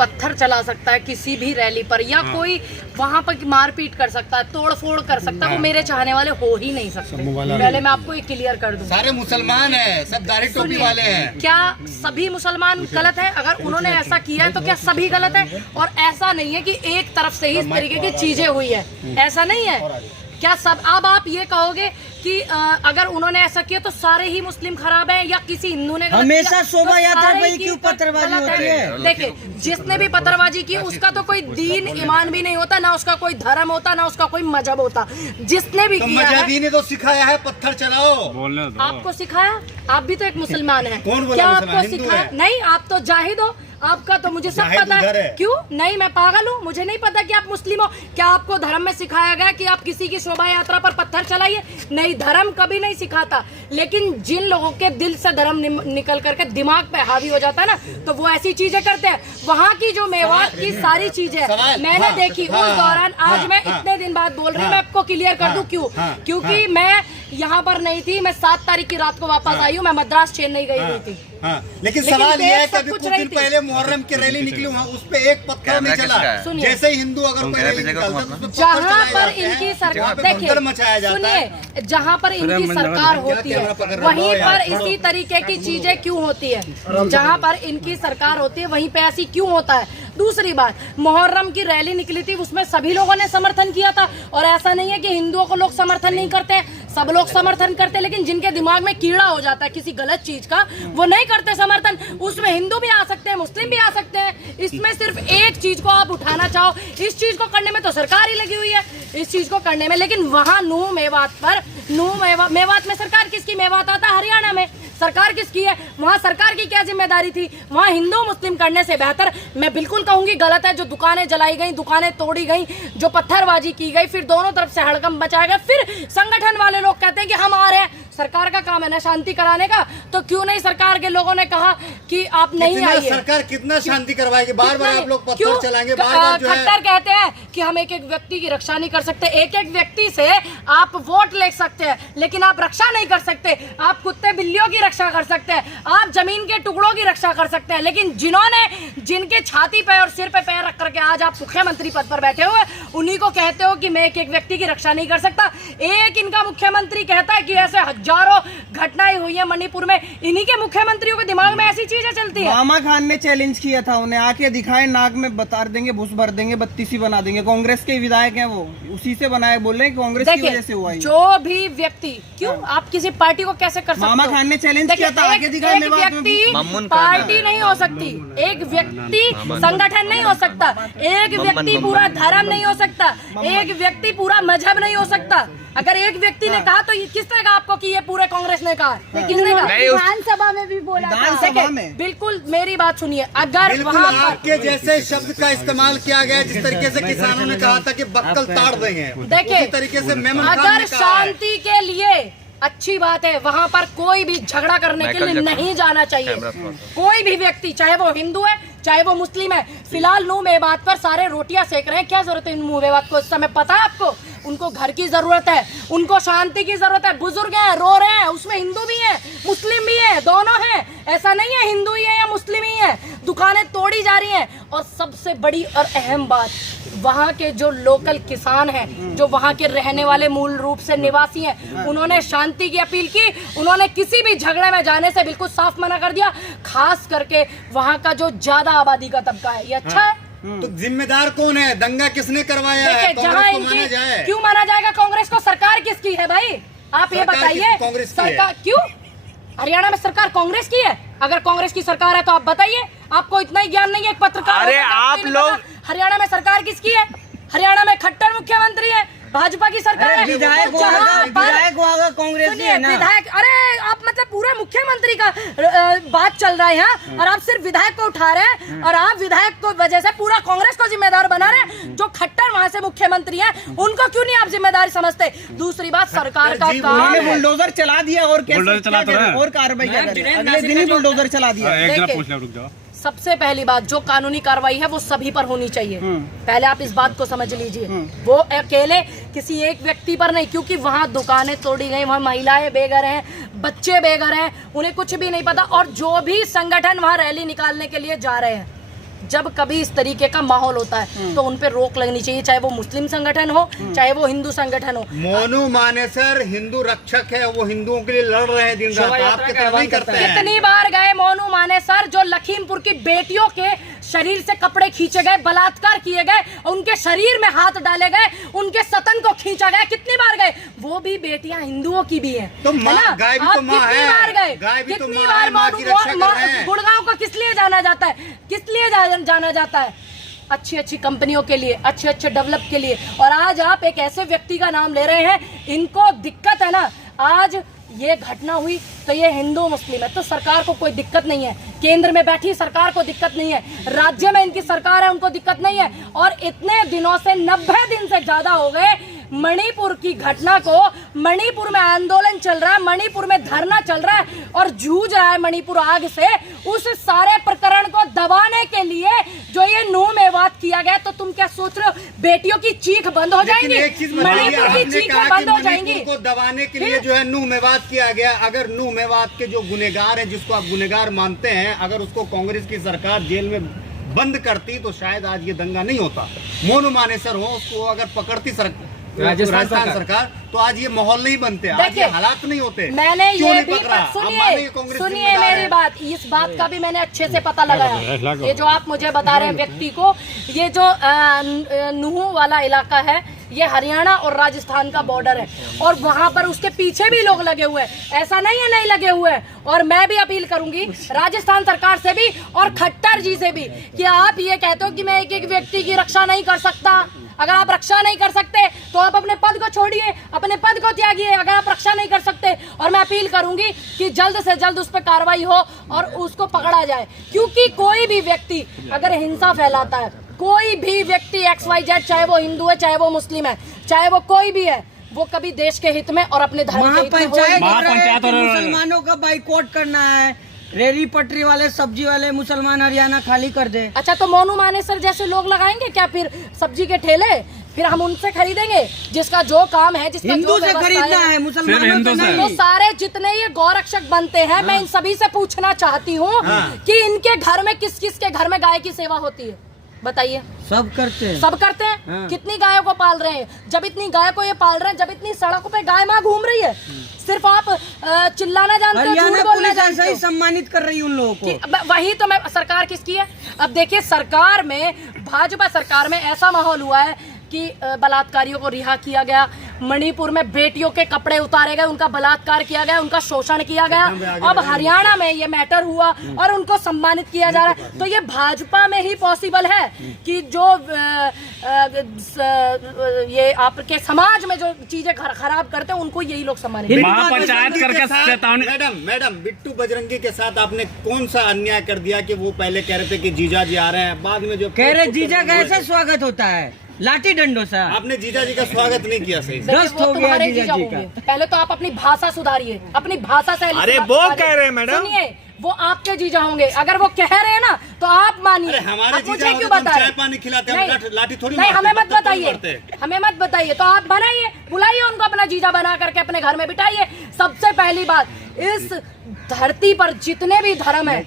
पत्थर चला सकता है किसी भी रैली पर, या कोई वहाँ पर मारपीट कर सकता है, तोड़ फोड़ कर सकता है, वो मेरे चाहने वाले हो ही नहीं सकते। पहले मैं आपको ये क्लियर कर दूं, सारे मुसलमान हैं, सब दाढ़ी टोपी वाले हैं। क्या सभी मुसलमान गलत है? अगर उन्होंने ऐसा किया है तो क्या सभी गलत है? और ऐसा नहीं है कि एक तरफ से ही इस तरीके की चीजें हुई है, ऐसा नहीं है। क्या सब, अब आप ये कहोगे कि अगर उन्होंने ऐसा किया तो सारे ही मुस्लिम खराब हैं, या किसी हिंदू ने हमेशा शोभा यात्रा पे क्यों पत्थरबाजी होती है? देखिए, जिसने भी पत्थरबाजी की उसका तो कोई दीन ईमान भी नहीं होता, ना उसका कोई धर्म होता, ना उसका कोई मजहब होता। जिसने भी किया है, मजहबी ने तो सिखाया है पत्थर चलाओ। आपको सिखाया? आप भी तो एक मुसलमान हैं। कौन बोला क्या मुसलमान? आपको सिखाया? नहीं, आप तो जाहिद हो, आपका तो मुझे सब पता है। क्यों नहीं? मैं पागल हूँ? मुझे नहीं पता कि आप मुस्लिम हो? क्या आपको धर्म में सिखाया गया कि आप किसी की शोभा यात्रा पर पत्थर चलाइए? नहीं, धर्म कभी नहीं सिखाता। लेकिन जिन लोगों के दिल से धर्म निकल करके दिमाग पे हावी हो जाता है ना, तो वो ऐसी चीजें करते हैं। वहाँ की जो मेवात की सारी चीजें मैंने देखी उस दौरान, आज मैं इतने दिन बाद बोल रही हूँ, मैं आपको क्लियर कर दूं क्यों। क्योंकि मैं यहाँ पर नहीं थी, मैं 7 तारीख की रात को वापस आई हूँ, मैं मद्रास चेन्नई गई हुई थी। लेकिन सवाल ये है कि अभी कुछ दिन पहले मुहर्रम की रैली निकली, वहाँ उस पे एक पत्थर नहीं चला। जैसे ही हिंदू अगर कोई रैली निकालता है, जहाँ पर इनकी सरकार, देखिए सुनिए, जहाँ पर इनकी सरकार होती है वहीं पर इसी तरीके की चीजें क्यों होती है? जहाँ पर इनकी सरकार होती है वहीं पे ऐसी क्यों होता है? दूसरी बात, मुहर्रम की रैली निकली थी, उसमें सभी लोगों ने समर्थन किया था। और ऐसा नहीं है कि हिंदुओं को लोग समर्थन नहीं करते हैं, सब लोग समर्थन करते हैं। लेकिन जिनके दिमाग में कीड़ा हो जाता है किसी गलत चीज का, वो नहीं करते समर्थन। उसमें हिंदू भी आ सकते हैं, मुस्लिम भी आ सकते हैं। इसमें सिर्फ एक चीज को आप उठाना चाहो, इस चीज को करने में तो सरकार ही लगी हुई है, इस चीज को करने में। लेकिन वहाँ नूह मेवात पर, मेवात में सरकार किसकी? मेवात आता है हरियाणा में, सरकार किसकी है? वहाँ सरकार की क्या जिम्मेदारी थी? वहाँ हिंदू मुस्लिम करने से बेहतर, मैं बिल्कुल कहूंगी गलत है, जो दुकानें जलाई गई, दुकानें तोड़ी गई, जो पत्थरबाजी की गई, फिर दोनों तरफ से हड़कंप मचाया गया। फिर संगठन वाले लोग कहते हैं कि हम आ रहे हैं, सरकार का काम है ना शांति कराने का, तो क्यों नहीं सरकार के लोगों ने कहा कि आप नहीं आइए? सरकार कितना शांति करवाएगी? बार बार आप लोग पत्थर चलाएंगे, बार-बार जो है। खट्टर कहते हैं कि हम एक एक व्यक्ति की रक्षा नहीं कर सकते। एक एक व्यक्ति से आप वोट ले सकते हैं, लेकिन आप रक्षा नहीं कर सकते। आप कुत्ते बिल्लियों की रक्षा कर सकते हैं, आप जमीन के टुकड़ों की रक्षा कर सकते हैं, लेकिन जिनके छाती पे और सिर पे पैर रख करके आज आप मुख्यमंत्री पद पर बैठे हुए, उन्हीं को कहते हो कि मैं एक एक व्यक्ति की रक्षा नहीं कर सकता। एक इनका मुख्यमंत्री कहता है कि ऐसे हजारों घटनाएं हुई है मणिपुर में, इन्हीं के मुख्यमंत्रियों के दिमाग में ऐसी चीजें चलती है। मामा खान ने चैलेंज किया था, उन्हें आके दिखाए, नाक में बता देंगे, भूस भर देंगे, बत्तीसी बना देंगे। कांग्रेस के विधायक हैं, वो उसी से बनाए, बोल रहे हैं कांग्रेस की वजह से हुआ। जो भी व्यक्ति, क्यों आप किसी पार्टी को कैसे कर सकते हो? मामा खान ने चैलेंज किया था, आगे दिखाए। एक व्यक्ति पार्टी नहीं हो सकती, एक व्यक्ति संगठन नहीं हो सकता, एक व्यक्ति पूरा धर्म नहीं हो सकता, एक व्यक्ति पूरा मजहब नहीं हो सकता। अगर एक व्यक्ति ने कहा तो किसने कहा आपको कि ये पूरे कांग्रेस ने कहा? किसने कहा? विधानसभा में भी बोला था। बिल्कुल मेरी बात सुनिए, अगर वहाँ आपके जैसे शब्द का इस्तेमाल किया गया, जिस तरीके से किसानों ने कहा था कि बक्कल ताड़ देंगे, देखिए तरीके से अगर शांति के लिए अच्छी बात है, वहाँ पर कोई भी झगड़ा करने के लिए नहीं जाना चाहिए। कोई भी व्यक्ति, चाहे वो हिंदू है चाहे वो मुस्लिम है। फिलहाल नूह मेवात पर सारे रोटियां सेक रहे हैं, क्या जरूरत है नूह मेवात को? इस समय पता है आपको, उनको घर की जरूरत है, उनको शांति की जरूरत है। बुजुर्ग हैं, रो रहे हैं, उसमें हिंदू भी है मुस्लिम भी है, दोनों हैं। ऐसा नहीं है हिंदू ही है या मुस्लिम ही है। दुकानें तोड़ी जा रही हैं, और सबसे बड़ी और अहम बात, वहाँ के जो लोकल किसान हैं, जो वहाँ के रहने वाले मूल रूप से निवासी हैं, उन्होंने शांति की अपील की। उन्होंने किसी भी झगड़े में जाने से बिल्कुल साफ मना कर दिया, खास करके वहाँ का जो ज्यादा आबादी का तबका है। ये अच्छा है। तो जिम्मेदार कौन है? दंगा किसने करवाया है? जहाँ इनकी क्यों माना जाएगा? कांग्रेस को सरकार किसकी है भाई? आप ये बताइए। सरकार क्यों? हरियाणा में सरकार कांग्रेस की है। अगर कांग्रेस की सरकार है तो आप बताइए, आपको इतना ही ज्ञान नहीं है एक पत्रकार? अरे आप लोग, हरियाणा में सरकार किसकी है? हरियाणा में खट्टर मुख्यमंत्री है, भाजपा की सरकार है। विधायक कांग्रेस की है ना? विधायक, अरे आप मतलब पूरे मुख्यमंत्री का बात चल रहा है यहाँ, और आप सिर्फ विधायक को उठा रहे हैं, और आप विधायक को वजह से पूरा कांग्रेस को जिम्मेदार बना रहे हैं। जो खट्टर वहाँ से मुख्यमंत्री हैं, उनको क्यों नहीं आप जिम्मेदारी समझते? दूसरी बात, सरकार का काम है। बुलडोजर चला दिया, और और कार्रवाई अगले दिन ही बुलडोजर चला दिया। सबसे पहली बात, जो कानूनी कार्रवाई है वो सभी पर होनी चाहिए। पहले आप इस बात को समझ लीजिए, वो अकेले किसी एक व्यक्ति पर नहीं, क्योंकि वहाँ दुकानें तोड़ी गई, वहाँ महिलाएं बेघर हैं, बच्चे बेघर हैं, उन्हें कुछ भी नहीं पता। और जो भी संगठन वहाँ रैली निकालने के लिए जा रहे हैं, जब कभी इस तरीके का माहौल होता है तो उन पे रोक लगनी चाहिए, चाहे वो मुस्लिम संगठन हो चाहे वो हिंदू संगठन हो। मोनू मानेसर हिंदू रक्षक है, वो हिंदुओं के लिए लड़ रहे हैं दिन रात, आपके तरह नहीं करते हैं। कितनी बार गए मोनू मानेसर, जो लखीमपुर की बेटियों के शरीर से कपड़े खींचे गए, बलात्कार किए गए, उनके शरीर में हाथ डाले गए, उनके सतन को खींचा गया, कितनी बार गए? वो भी बेटियां हिंदुओं की भी हैं, तो माँ, गाय भी तो माँ है, बार गए? गाय भी तो कितनी माँ है, माँ की रक्षा कर रहे हैं। गुड़गांव को किस लिए जाना जाता है? किस लिए जाना जाता है? अच्छी अच्छी कंपनियों के लिए, अच्छे अच्छे डेवलप के लिए। और आज आप एक ऐसे व्यक्ति का नाम ले रहे हैं, इनको दिक्कत है ना। आज ये घटना हुई तो ये हिंदू मुस्लिम है तो सरकार को कोई दिक्कत नहीं है, केंद्र में बैठी सरकार को दिक्कत नहीं है, राज्य में इनकी सरकार है उनको दिक्कत नहीं है। और इतने दिनों से 90 दिन से ज्यादा हो गए मणिपुर की घटना को, मणिपुर में आंदोलन चल रहा है, मणिपुर में धरना चल रहा है और जूझ रहा है मणिपुर आग से। उस सारे प्रकरण को दबाने के लिए जो ये नूह मेवात किया गया, तो तुम क्या सोच रहे हो बेटियों की चीख बंद हो जाएंगी? मणिपुर की चीख बंद हो जाएंगी। को दबाने के लिए जो है नूह मेवात किया गया। अगर नूह मेवात के जो गुनेगार है, जिसको आप गुनेगार मानते हैं, अगर उसको कांग्रेस की सरकार जेल में बंद करती तो शायद आज ये दंगा नहीं होता। मोनू मानेसर हो, उसको अगर पकड़ती राजस्थान सरकार तो आज ये माहौल नहीं बनते, आज ये हालात नहीं होते। मैंने ये भी सुनिए मेरी बात, इस बात का भी मैंने अच्छे से पता लगाया। ये जो आप मुझे बता रहे हैं व्यक्ति को, ये जो नूह वाला इलाका है ये हरियाणा और राजस्थान का बॉर्डर है और वहां पर उसके पीछे भी लोग लगे हुए हैं, ऐसा नहीं है नहीं लगे हुए हैं। और मैं भी अपील करूंगी राजस्थान सरकार से भी और खट्टर जी से भी कि आप ये कहते हो कि मैं एक एक व्यक्ति की रक्षा नहीं कर सकता। अगर आप रक्षा नहीं कर सकते तो आप अपने पद को छोड़िए, अपने पद को त्यागिए, अगर आप रक्षा नहीं कर सकते। और मैं अपील करूंगी कि जल्द से जल्द उस पर कार्रवाई हो और उसको पकड़ा जाए, क्योंकि कोई भी व्यक्ति अगर हिंसा फैलाता है, कोई भी व्यक्ति XYZ, चाहे वो हिंदू है चाहे वो मुस्लिम है चाहे वो कोई भी है, वो कभी देश के हित में और अपने धर्म के हित में मुसलमानों का बाइकआउट करना है, रेहड़ी पटरी वाले सब्जी वाले मुसलमान हरियाणा खाली कर दे। अच्छा, तो मोनू मानेसर जैसे लोग लगाएंगे क्या फिर सब्जी के ठेले? फिर हम उनसे खरीदेंगे जिसका जो काम है, जिसका हिंदू जो से खरीदना है, मुसलमानों से नहीं। तो सारे जितने ये गौरक्षक बनते हैं, मैं इन सभी से पूछना चाहती हूँ कि इनके घर में किस किस के घर में गाय की सेवा होती है? बताइए। सब करते हैं, सब करते हैं। कितनी गायों को पाल रहे हैं? जब इतनी गाय को ये पाल रहे हैं, जब इतनी सड़कों पे गाय माँ घूम रही है, सिर्फ आप चिल्लाना जानते हो, झूठ बोलना जानते हो। सम्मानित कर रही है उन लोगों को। वही तो मैं, सरकार किसकी है? अब देखिए, सरकार में, भाजपा सरकार में ऐसा माहौल हुआ है कि बलात्कारियों को रिहा किया गया, मणिपुर में बेटियों के कपड़े उतारे गए, उनका बलात्कार किया गया, उनका शोषण किया गया। अब हरियाणा में ये मैटर हुआ और उनको सम्मानित किया जा रहा है। तो ये भाजपा में ही पॉसिबल है कि जो ये आपके समाज में जो चीजें खराब करते हैं उनको यही लोग सम्मानित। मैडम बिट्टू बजरंगी के साथ आपने कौन सा अन्याय कर दिया कि वो पहले कह रहे थे कि जीजा जी आ रहे हैं, बाद में जो कह रहे जीजा का ऐसा स्वागत होता है लाठी डंडों से? आपने जीजा जी का स्वागत नहीं किया सही से। दस्त हो गया जीजा जी का। पहले तो आप अपनी भाषा सुधारिए, अपनी भाषा से। अरे वो कह रहे हैं मैडम, सुनिए, वो आपके जीजा होंगे। अगर वो कह रहे हैं ना तो आप मानिए। हमारे जीजा क्यों बताए? चाय पानी खिलाते हैं, लाठी थोड़ी नहीं, हमें मत बताइए, हमें मत बताइए। तो आप बनाइए, बुलाइए उनको अपना जीजा बना करके अपने घर में बिठाइए। सबसे पहली बात, इस धरती पर जितने भी धर्म है,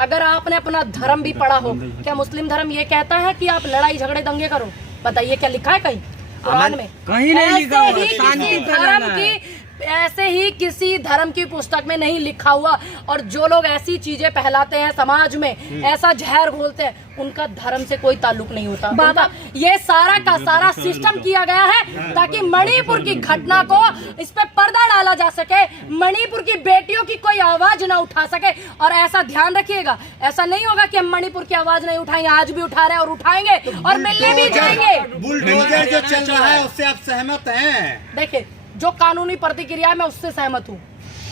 अगर आपने अपना धर्म भी पढ़ा हो, क्या मुस्लिम धर्म ये कहता है कि आप लड़ाई झगड़े दंगे करो? बताइए, क्या लिखा है कहीं कुरान में? कहीं नहीं लिखा हुआ। शांति धर्म की ऐसे ही किसी धर्म की पुस्तक में नहीं लिखा हुआ। और जो लोग ऐसी चीजें फैलाते हैं समाज में, ऐसा जहर घोलते हैं, उनका धर्म से कोई ताल्लुक नहीं होता। बाबा, ये सारा का सारा सिस्टम किया गया है ताकि मणिपुर की घटना को, इस पे पर्दा डाला जा सके, मणिपुर की बेटियों की कोई आवाज ना उठा सके। और ऐसा ध्यान रखिएगा, ऐसा नहीं होगा कि हम मणिपुर की आवाज नहीं उठाएंगे, आज भी उठा रहे हैं और उठाएंगे और मिलने भी जाएंगे। बुलडोजर जो चल रहा है उससे आप सहमत हैं? देखिए, जो कानूनी प्रतिक्रिया है मैं उससे सहमत हूँ।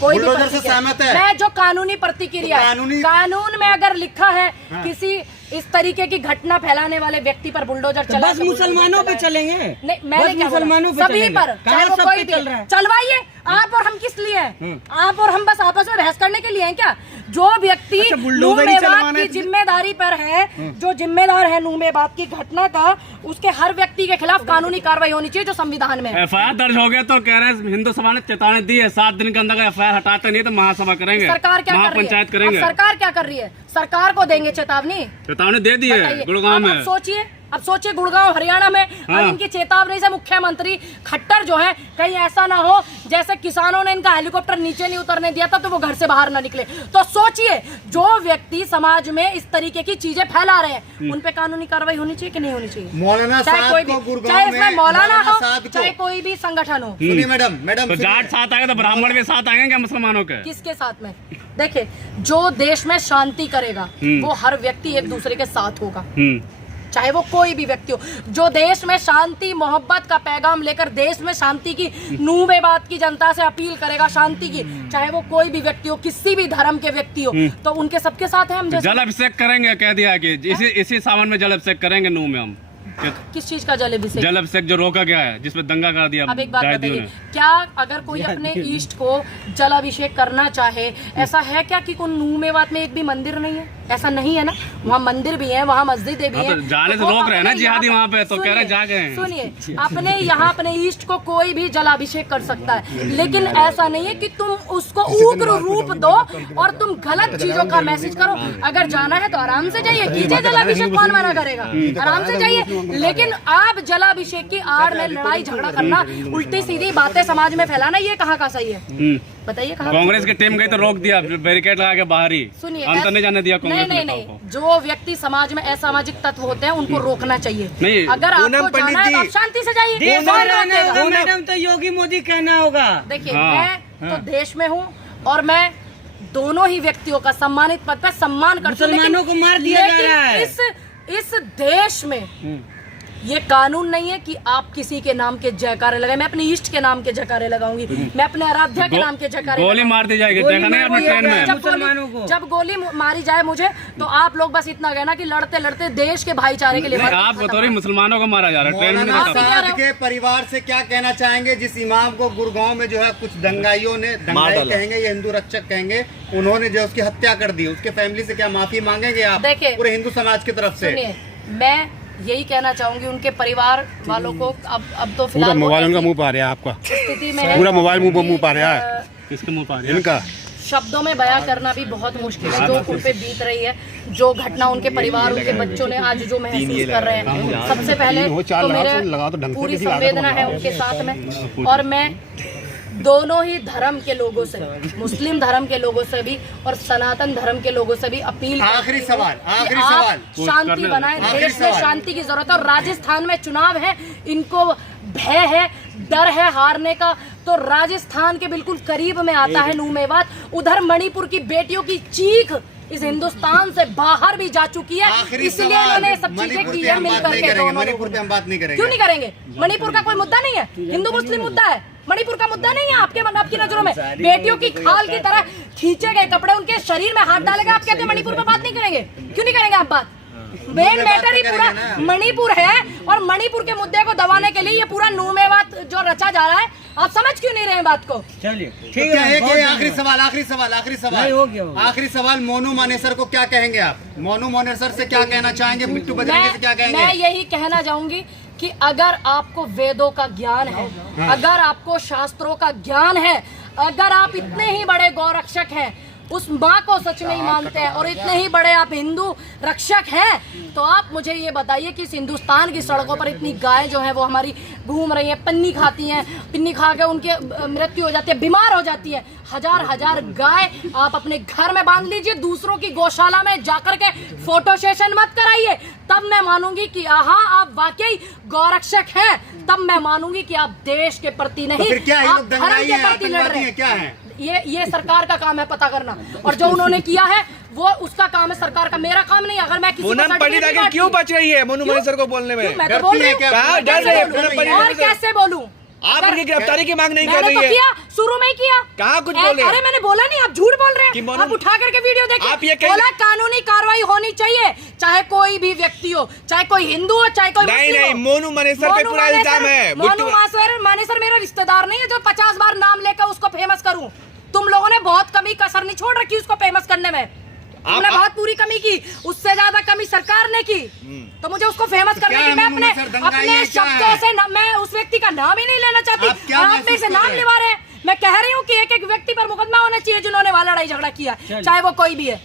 कोई बुलडोजर से सहमत है? मैं जो कानूनी प्रतिक्रिया, कानून में अगर लिखा है किसी इस तरीके की घटना फैलाने वाले व्यक्ति पर बुलडोजर बस मुसलमानों पे चलेंगे? नहीं, मैंने क्या बोला? सभी पर, चाहे वो कोई भी, चलवाइए। आप और हम किस लिए हैं? आप और हम बस आपस में बहस करने के लिए हैं क्या? जो व्यक्ति बुलडोजर ही नूह चलवाना मेवात है की जिम्मेदारी पर है, जो जिम्मेदार है नूह मेवात की घटना का, उसके हर व्यक्ति के खिलाफ कानूनी कार्रवाई होनी चाहिए जो संविधान में है। FIR दर्ज हो गया तो कह रहे हैं हिंदू सभा ने चेतावनी दी है 7 दिन के अंदर FIR हटाते नहीं तो महासभा करेंगे, सरकार क्या कर रही है? महापंचायत करेंगे। अब सरकार क्या कर रही है? सरकार को देंगे चेतावनी दे दी है बताइए। गुड़गांव में। अब सोचिए गुड़गांव हरियाणा में अब इनकी चेतावनी से मुख्यमंत्री खट्टर जो है, कहीं ऐसा ना हो जैसे किसानों ने इनका हेलीकॉप्टर नीचे नहीं उतरने दिया था तो वो घर से बाहर ना निकले। तो सोचिए जो व्यक्ति समाज में इस तरीके की चीजें फैला रहे हैं उन पे कानूनी कार्रवाई होनी चाहिए कि नहीं होनी चाहिए? मौलाना चाहे साहब कोई को भी, गुड़गांव चाहे इसमें में मौलाना हो, साहब को- चाहे कोई भी संगठन हो। सुनिए मैडम तो सुनिए। जाट साथ आएंगे तो ब्राह्मण भी साथ आएंगे क्या मुसलमानों के? किसके साथ में? देखिए जो देश में शांति करेगा वो हर व्यक्ति एक दूसरे के साथ होगा, चाहे वो कोई भी व्यक्ति हो। जो देश में शांति मोहब्बत का पैगाम लेकर देश में शांति की नूह मेवात की जनता से अपील करेगा शांति की, चाहे वो कोई भी व्यक्ति हो, किसी भी धर्म के व्यक्ति हो, तो उनके सबके साथ है हम। जल अभिषेक करेंगे, कह दिया कि इसी सावन में जल अभिषेक करेंगे नूह में हम। किस चीज का जल अभिषेक? जल अभिषेक जो रोका गया है जिसमें दंगा कर दिया। अब एक बात बताइए, क्या अगर कोई अपने ईष्ट को जल अभिषेक करना चाहे, ऐसा है क्या कि कोई नूह मेवात में एक भी मंदिर नहीं है? ऐसा नहीं है ना, वहाँ मंदिर भी है, वहाँ मस्जिदें भी हाँ, हैं। तो जाने से वो रोक रहे हैं ना अपने जिहादी यहाँ- वहाँ पे, तो कह रहे जा गए हैं। सुनिए अपने यहाँ अपने ईष्ट को कोई भी जलाभिषेक कर सकता है, लेकिन ऐसा नहीं है कि तुम उसको उग्र रूप दो और तुम गलत चीजों का मैसेज करो। अगर जाना है तो आराम से जाइए, कीजिए जलाभिषेक, कौन मना करेगा? आराम से जाइए। लेकिन आप जलाभिषेक की आड़ में लड़ाई झगड़ा करना, उल्टी सीधी बातें समाज में फैलाना, ये कहाँ का सही है? बताइए कहाँ? कांग्रेस की टीम गई तो रोक दिया, बैरिकेड लगा के बाहर ही। सुनिए अंदर नहीं जाने दिया कांग्रेस नहीं, नेताओं को। जो व्यक्ति समाज में असामाजिक तत्व होते हैं उनको रोकना चाहिए। नहीं, अगर आपको जाना है तो आप शांति से जाइए। देश कौन में रहना रोकेगा? होगा मैडम तो योगी मोदी कहना होगा। देखिए हाँ, मैं तो देश में हूँ और मैं दोनों ही व्यक्तियों का सम्मानित पद पर सम्मान करती हूँ, मुसलमानों को मार दिया जा रहा है। इस देश में ये कानून नहीं है कि आप किसी के नाम के जयकारे लगाए। मैं अपने इष्ट के नाम के जयकारे लगाऊंगी, मैं अपने आराध्या के नाम के जयकारे गोली मार दी जाएगी, देखा नहीं आपने ट्रेन में? मुसलमानों को जब गोली मारी जाए मुझे तो आप लोग बस इतना कहना कि लड़ते लड़ते देश के भाईचारे के लिए नहीं, आपको थोड़ी मुसलमानों को मारा जा रहा है ट्रेन में। मौलाना नहीं देखा। साहब के परिवार से क्या कहना चाहेंगे जिस इमाम को गुड़गांव में जो है कुछ दंगाइयों ने, दंगाई कहेंगे या हिंदू रक्षक कहेंगे, उन्होंने जो उसकी हत्या कर दी, उसके फैमिली से क्या माफी मांगेंगे आप देखिए, पूरे हिंदू समाज की तरफ से? सुनिए मैं यही कहना चाहूंगी उनके परिवार वालों को, अब तो पूरा फिलहाल मोबाइल उनका मुंह पा रहा है आपका, स्थिति में है पूरा मोबाइल मुंह पा रहा है किसके मुंह पा रही है? इनका। शब्दों में बयां करना भी बहुत मुश्किल है जो उन पे बीत रही है, जो घटना उनके परिवार उनके बच्चों ने आज जो महसूस कर रहे हैं। सबसे पहले तो मेरे पूरी संवेदना है उनके साथ में, और मैं दोनों ही धर्म के लोगों से, मुस्लिम धर्म के लोगों से भी और सनातन धर्म के लोगों से भी अपील आखिरी सवाल, कि आप शांति बनाएं। देश में शांति की जरूरत है और राजस्थान में चुनाव है, इनको भय है, डर है हारने का, तो राजस्थान के बिल्कुल करीब में आता है नूह मेवात। उधर मणिपुर की बेटियों की चीख इस हिंदुस्तान से बाहर भी जा चुकी है, इसलिए इन्होंने सब चीजें की है मिलकर के दोनों। मणिपुर पे हम बात नहीं करेंगे। क्यों नहीं करेंगे? मणिपुर का कोई मुद्दा नहीं है, हिंदू मुस्लिम मुद्दा है, मणिपुर का मुद्दा नहीं है आपकी नजरों में। बेटियों की खाल की तरह खींचे गए कपड़े उनके शरीर में हाथ डालेगा, आप कहते हैं मणिपुर पे बात नहीं करेंगे? क्यों नहीं करेंगे आप बात? मेन मैटर ही पूरा मणिपुर है और मणिपुर के मुद्दे को दबाने के लिए ये पूरा नूह मेवात जो रचा जा रहा है, आप समझ क्यों नहीं रहे बात को? चलिए ठीक है, आखिरी सवाल, आखिरी सवाल, मोनू मानेसर को क्या कहेंगे आप? मोनू मानेसर से क्या कहना चाहेंगे? मिट्टू बजरंगी से क्या कहेंगे? मैं यही कहना चाहूंगी कि अगर आपको वेदों का ज्ञान है, अगर आपको शास्त्रों का ज्ञान है, अगर आप इतने ही बड़े गौरक्षक हैं, उस माँ को सच में ही मानते हैं और इतने ही बड़े आप हिंदू रक्षक हैं, तो आप मुझे ये बताइए कि इस हिंदुस्तान की सड़कों पर इतनी गायें जो है वो हमारी घूम रही हैं, पन्नी खाती हैं, पिन्नी खा के उनके मृत्यु हो जाती है, बीमार हो जाती है। हजार गाय आप अपने घर में बांध लीजिए, दूसरों की गौशाला में जाकर के फोटो सेशन मत कराइए, तब मैं मानूंगी कि हाँ आप वाकई गौरक्षक हैं, तब मैं मानूंगी कि आप देश के प्रति नहीं, फिर क्या आप धर्म के प्रति लड़ रहे हैं। क्या है ये सरकार का काम है पता करना, और जो उन्होंने किया है वो उसका काम है सरकार का, मेरा काम नहीं। अगर मैं किसी पूनम पंडित आखिर क्यों बच रही है मोनू मानेसर को बोलने में? मैं तो बोल रही हूँ, कहाँ डर रही है पूनम पंडित? और कैसे बोलूं? आप उनकी गिरफ्तारी की मांग नहीं कर मैंने रही तो है? किया, शुरू में ही किया। कहाँ कुछ बोले? अरे मैंने बोला नहीं, आप झूठ बोल रहे कि हैं। मोनू- आप उठा करके वीडियो आप ये देखिए, कह- बोला कानूनी कार्रवाई होनी चाहिए, चाहे कोई भी व्यक्ति हो, चाहे कोई हिंदू हो, चाहे कोई नहीं मुस्लिम नहीं, हो। मोनू मनेसर पे पूरा इल्जाम है। मोनू मानेसर मेरा रिश्तेदार नहीं है जो 50 बार नाम लेकर उसको फेमस करूं। तुम लोगों ने बहुत कमी कसर नहीं छोड़ रखी उसको फेमस करने में, तुमने बहुत पूरी कमी की, उससे ज्यादा कमी सरकार ने की। तो मुझे उसको फेमस करने की मैं अपने शब्दों से मैं उस व्यक्ति का नाम ही नहीं लेना चाहती। आप मेरे से नाम लिवा रहे हैं। मैं कह रही हूँ कि एक एक व्यक्ति पर मुकदमा होना चाहिए जिन्होंने वहां लड़ाई झगड़ा किया, चाहे वो कोई भी है।